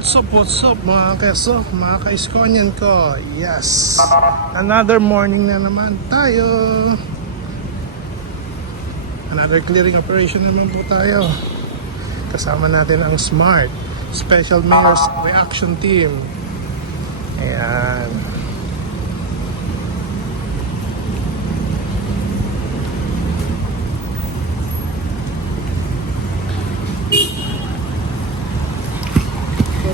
What's up mga keso, mga ka-Iskonyan ko. Yes, another morning na naman tayo. Another clearing operation naman po tayo. Kasama natin ang SMART Special Mayor's Reaction Team. Ayan.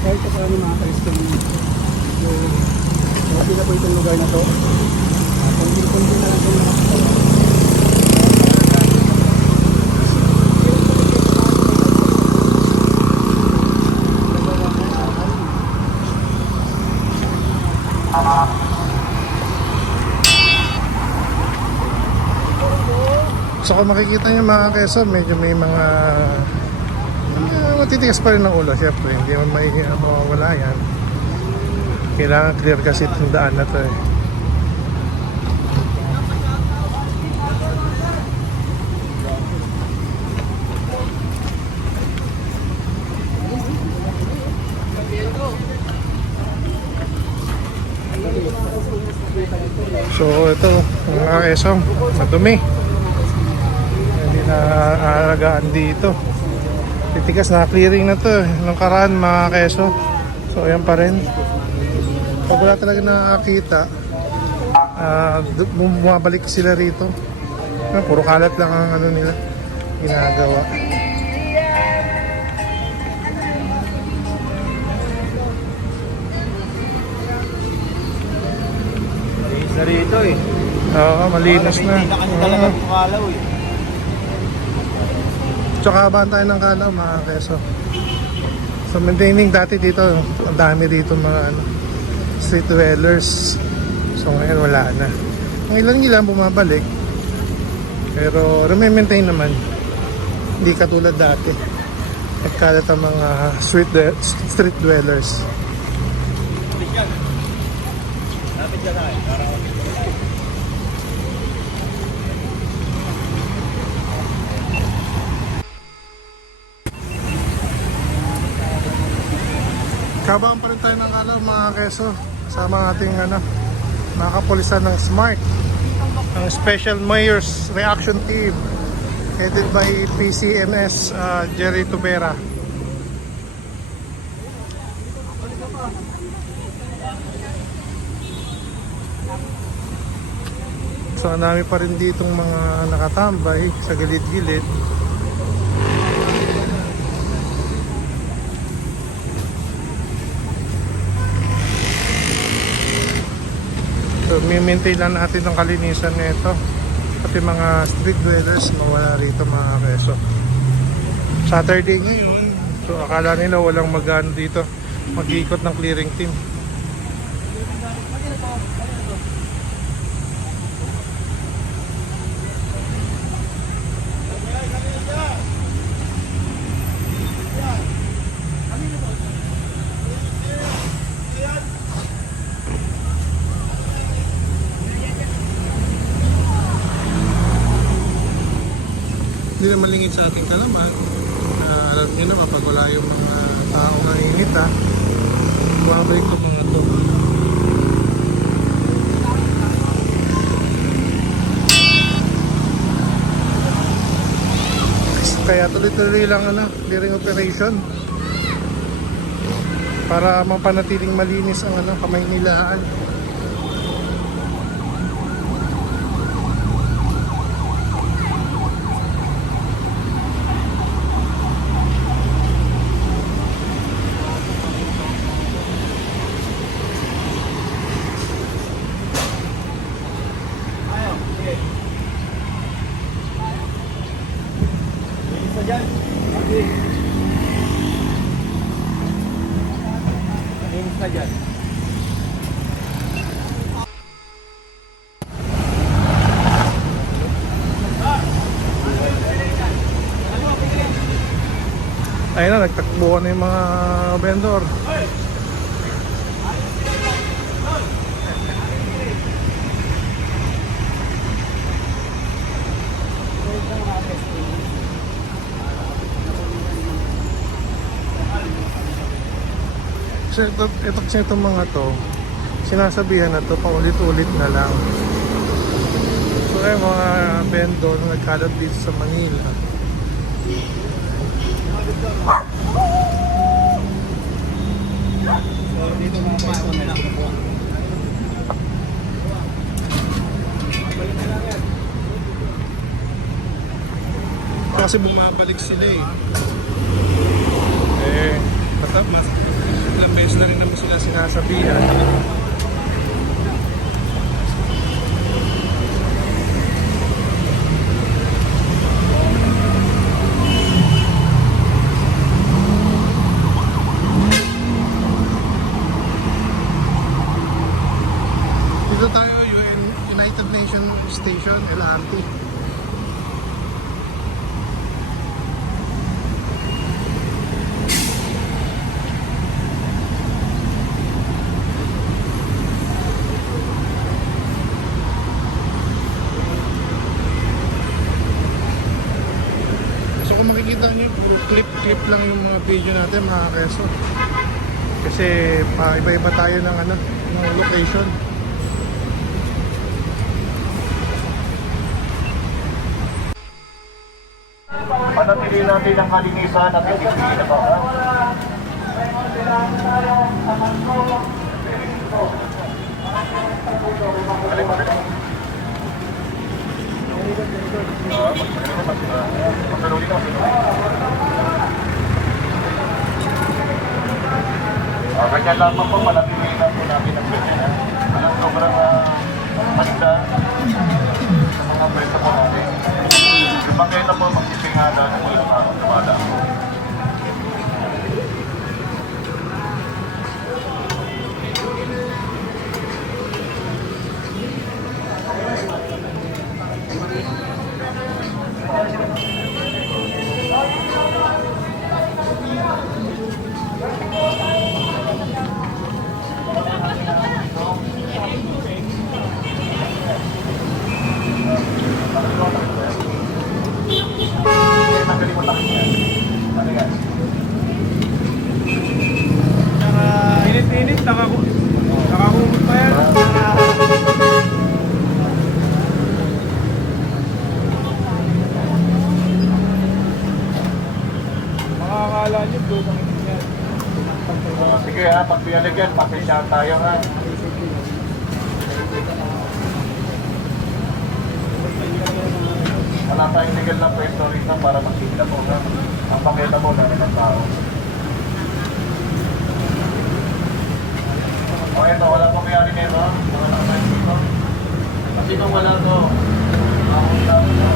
Kahit sa parang mga ka-Iston okay na po itong lugar na to. Kundi na lang itong So kung makikita nyo mga keso, medyo may mga matitigas pa rin ng ulo. Siyempre, hindi mo may mawawala yan. Kailangan clear kasi itong daan na to eh. So ito, mga keso, madumi. Hindi na aalagaan dito. Titigas na clearing na to eh. Nung karaan mga keso. So ayan pa rin. Pag wala talaga nakakita, bumabalik sila rito. Puro kalat lang ang ano nila ginagawa. malinis na rito eh. Oo, malinis na. Hindi na kasi talaga pumalaw eh. Tsaka habang tayo ng kalaw mga keso. So maintaining dati dito, ang dami dito mga street dwellers. So ngayon wala na. Ang ilan bumabalik. Pero remain naman. Hindi katulad dati. Nagkalat ang mga street dwellers. Lapit ka na eh. Parang Kabaan pa rin tayo ng kalaw mga keso. Sama ating mga kapulisan ng SMART, ang Special Mayor's Reaction Team, headed by PCMS Jerry Tubera. So ang dami pa rin ditong mga nakatambay sa gilid-gilid. So, maintain lang natin ang kalinisan nito. Pati mga street dwellers mawala rito mga keso. Saturday ngayon. So akala nila walang magano dito. Mag-iikot ng clearing team. Hindi naman lingid sa ating kalaman. Alam nyo naman pag wala yung mga tao na init bumabalik ko mga to. Kaya tuloy-tuloy lang clearing operation para mapanatiling malinis ang kamay nilaan. dyan. Okay. Linis na dyan. Ayun na, nagtakbuhan na yung mga vendor. Kasi itong mga to, sinasabihan na to, paulit-ulit na lang. So ay mga vendor na nagkalat dito sa Manila. So, dito mga pwesto na lang. Kasi bumabalik sila eh. Mas ilang beses na rin naman sila sinasabihan. Dito tayo, United Nations Station, LRT. So kung makikita nyo, puro clip lang yung mga video natin mga keso. Kasi iba-iba tayo ng ng location. Panatili natin ang kalinisan at disiplina pa. Ganyan lamang po, panatili na po namin ang ganyan. Walang sobrang handa sa mga presa po natin. Yung makita po, magsisingada na walang kumada. Init-init, nakakumot pa yan. Makakala nyo, doon ang yan. Sige ha, pag pinalagyan, pasensyahan tayo ha. Wala tayong legal na pwesto rito para magsigla po ha. Ang pakita mo na ng tao. O ito, wala pang mayari nito. Wala na tayo dito. Kasi kung wala to, akong tao na.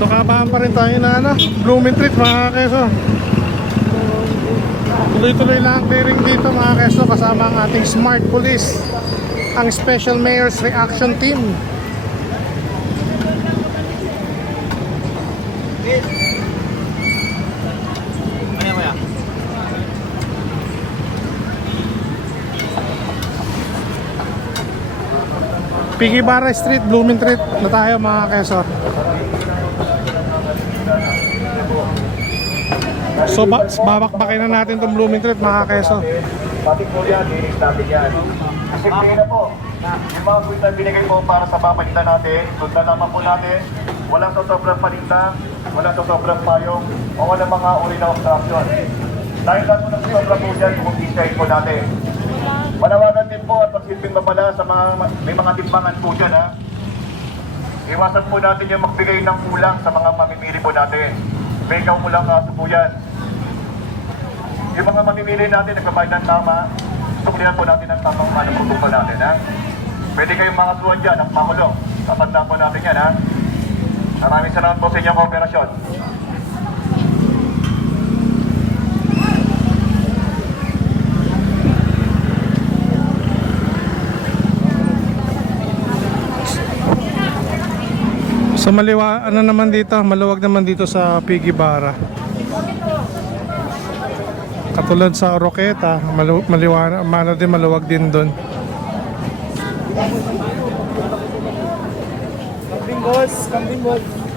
So kabahan pa rin tayo na Blooming Treat mga keso. Tuloy-tuloy lang ang clearing dito mga keso, kasama ang ating Smart Police, ang Special Mayor's Reaction Team. Pikibara Street, Blooming Treat na tayo mga keso. So babakbakin na natin itong Blooming Treat mga keso. Pati po yan, linis natin yan. Disiplina po. Yung mga kwenta binigay po para sa papalitan natin, sundan naman po natin. Walang sobrang palinta, walang sobrang payong, o walang mga uri na obstruction. Dahil lang po ng sobrang po dyan, kung po natin. Manawagan din po at pagsilbing mapala sa may mga timbangan po dyan ha. Iwasan po natin yung magbigay ng kulang sa mga mamimili po natin. May kulang kaso po yan. Yung mga mamimili natin nagbabayad ng tama, suklihan po natin ang tamang produkto natin ha. Pwede kayong mga suwan dyan, ang pakulong. Tatandaan po natin yan ha. Maraming salamat po sa inyong kooperasyon. So ano naman dito, maluwag naman dito sa Piggy Bara. Katulad sa Oroqueta, maluwag din doon. Kambing boss, kambing boss.